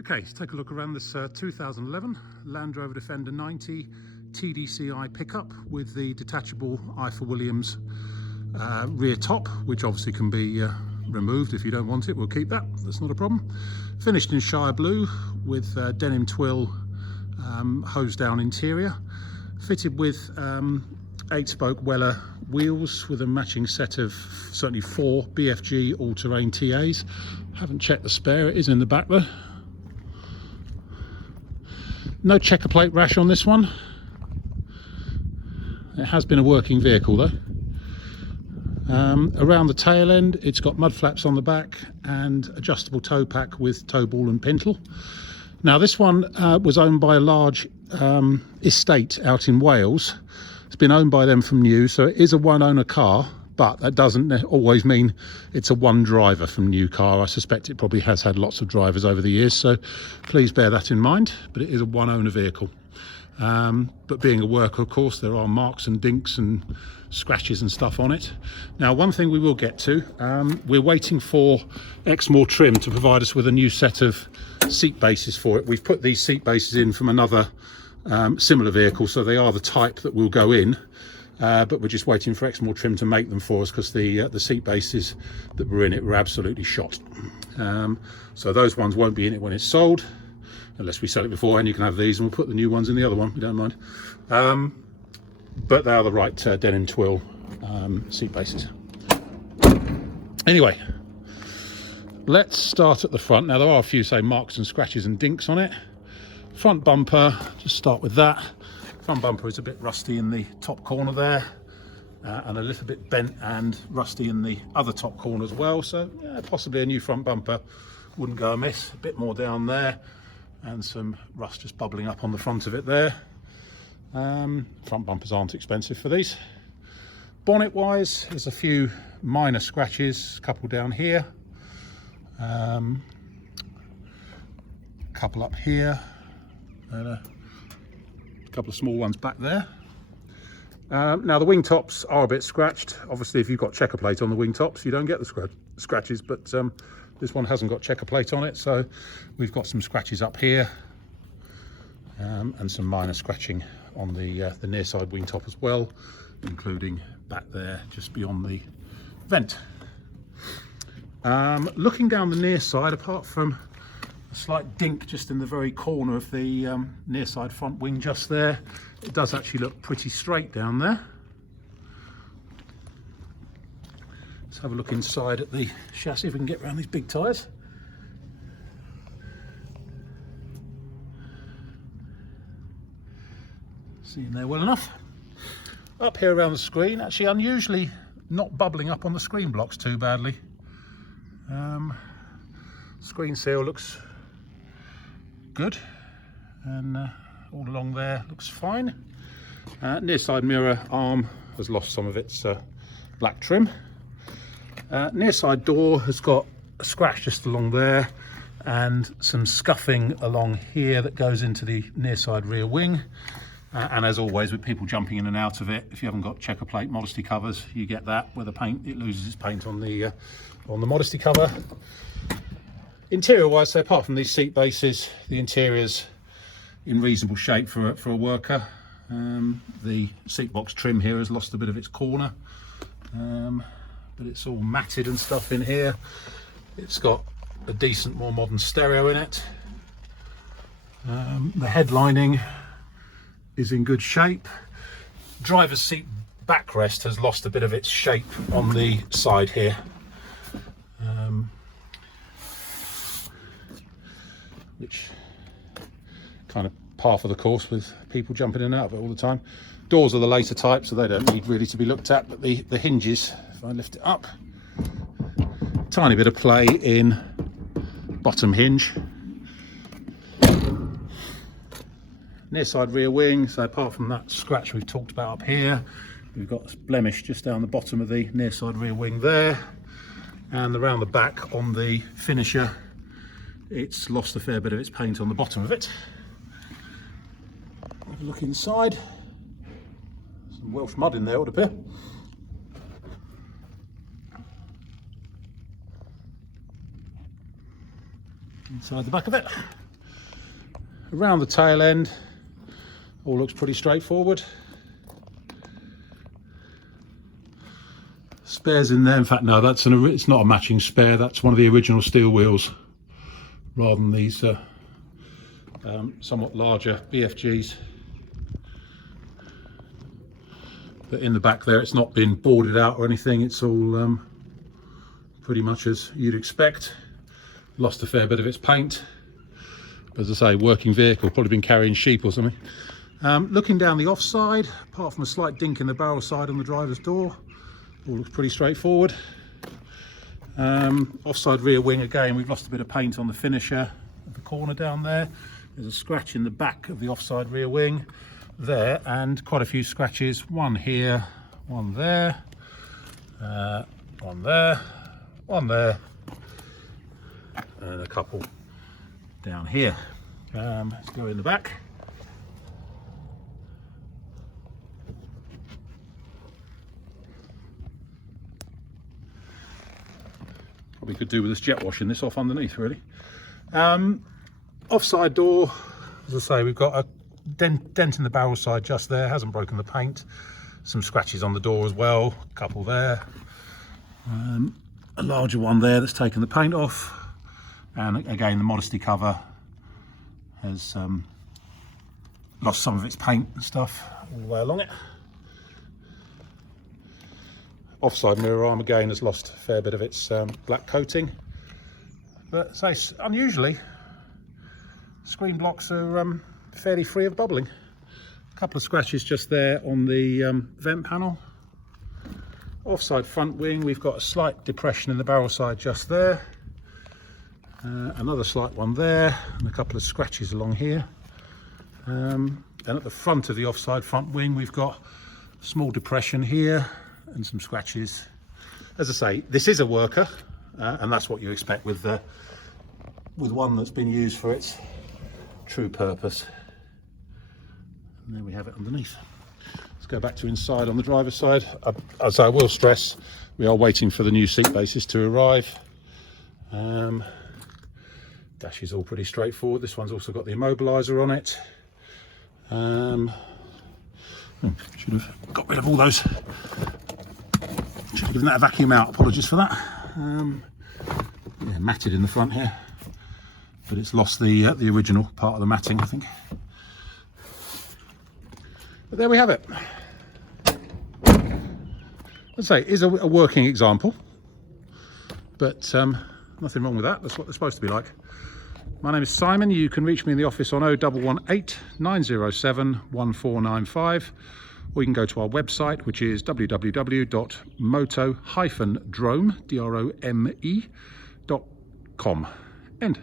Okay, let's take a look around this 2011 Land Rover Defender 90 TDCi pickup with the detachable Eiffel Williams rear top, which obviously can be removed if you don't want it. We'll keep that, that's not a problem. Finished in Shire Blue with denim twill hose down interior, fitted with 8-spoke Weller wheels with a matching set of certainly 4 BFG all-terrain TAs. Haven't checked the spare, it is in the back though. No checker plate rash on this one. It has been a working vehicle though. Around the tail end, it's got mud flaps on the back and adjustable tow pack with tow ball and pintle. Now this one was owned by a large estate out in Wales. It's been owned by them from new, so it is a one owner car, but that doesn't always mean it's a one driver from new car. I suspect it probably has had lots of drivers over the years, so please bear that in mind, but it is a one owner vehicle. But being a worker, of course, there are marks and dinks and scratches and stuff on it. Now, one thing we will get to, we're waiting for Exmoor Trim to provide us with a new set of seat bases for it. We've put these seat bases in from another similar vehicle, so they are the type that will go in, but we're just waiting for Exmoor Trim to make them for us because the seat bases that were in it were absolutely shot. So those ones won't be in it when it's sold, unless we sell it before, and you can have these and we'll put the new ones in the other one, we don't mind. But they are the right denim twill seat bases. Anyway, let's start at the front. Now there are a few, say, marks and scratches and dinks on it. Front bumper, just start with that. Front bumper is a bit rusty in the top corner there, and a little bit bent and rusty in the other top corner as well, so yeah, possibly a new front bumper wouldn't go amiss. A bit more down there and some rust just bubbling up on the front of it there. Front bumpers aren't expensive for these. Bonnet wise, there's a few minor scratches, a couple down here, a couple up here, and a couple of small ones back there. Now the wing tops are a bit scratched. Obviously if you've got checker plate on the wing tops you don't get the scratches, but this one hasn't got checker plate on it, so we've got some scratches up here, and some minor scratching on the near side wing top as well, including back there just beyond the vent. Looking down the near side, apart from a slight dink just in the very corner of the near side front wing just there, it does actually look pretty straight down there. Let's have a look inside at the chassis if we can get around these big tyres. Seeing there well enough. Up here around the screen, actually unusually not bubbling up on the screen blocks too badly. Screen seal looks good, and all along there looks fine. Near side mirror arm has lost some of its black trim. Near side door has got a scratch just along there and some scuffing along here that goes into the near side rear wing. And as always with people jumping in and out of it, if you haven't got checker plate modesty covers, you get that where the paint, it loses its paint on the modesty cover. Interior wise, so apart from these seat bases, the interior's in reasonable shape for a worker. The seat box trim here has lost a bit of its corner, but it's all matted and stuff in here. It's got a decent, more modern stereo in it. The headlining is in good shape. Driver's seat backrest has lost a bit of its shape on the side here. Which kind of par for the course with people jumping in and out of it all the time. Doors are the later type, so they don't need really to be looked at, but the hinges, if I lift it up, tiny bit of play in bottom hinge. Near side rear wing, so apart from that scratch we've talked about up here, we've got this blemish just down the bottom of the near side rear wing there, and around the back on the finisher, it's lost a fair bit of its paint on the bottom of it. Have a look inside. Some Welsh mud in there, it would appear. Inside the back of it. Around the tail end, all looks pretty straightforward. Spares in there. In fact, no, it's not a matching spare. That's one of the original steel wheels, rather than these somewhat larger BFGs. But in the back there, it's not been boarded out or anything. It's all pretty much as you'd expect. Lost a fair bit of its paint. But as I say, working vehicle, probably been carrying sheep or something. Looking down the offside, apart from a slight dink in the barrel side on the driver's door, all looks pretty straightforward. Offside rear wing, again, we've lost a bit of paint on the finisher at the corner down there. There's a scratch in the back of the offside rear wing there, and quite a few scratches. One here, one there, one there, one there, and a couple down here. Let's go in the back. Probably could do with us jet washing this off underneath, really. Offside door, as I say, we've got a dent in the barrel side just there, hasn't broken the paint. Some scratches on the door as well, a couple there. A larger one there that's taken the paint off. And again, the modesty cover has lost some of its paint and stuff all the way along it. Offside mirror arm again has lost a fair bit of its black coating, but say unusually, screen blocks are fairly free of bubbling. A couple of scratches just there on the vent panel. Offside front wing, we've got a slight depression in the barrel side just there. Another slight one there, and a couple of scratches along here. And at the front of the offside front wing, we've got a small depression here and some scratches. As I say, this is a worker, and that's what you expect with one that's been used for its true purpose. And there we have it underneath. Let's go back to inside on the driver's side. As I will stress, we are waiting for the new seat bases to arrive. Dash is all pretty straightforward. This one's also got the immobiliser on it. Should have got rid of all those. Should have given that a vacuum out. Apologies for that. Yeah, matted in the front here, but it's lost the original part of the matting, I think. But there we have it. Let's say it is a working example, but nothing wrong with that. That's what they're supposed to be like. My name is Simon. You can reach me in the office on 0118 907 1495, or you can go to our website, which is www.moto-drome.com. End.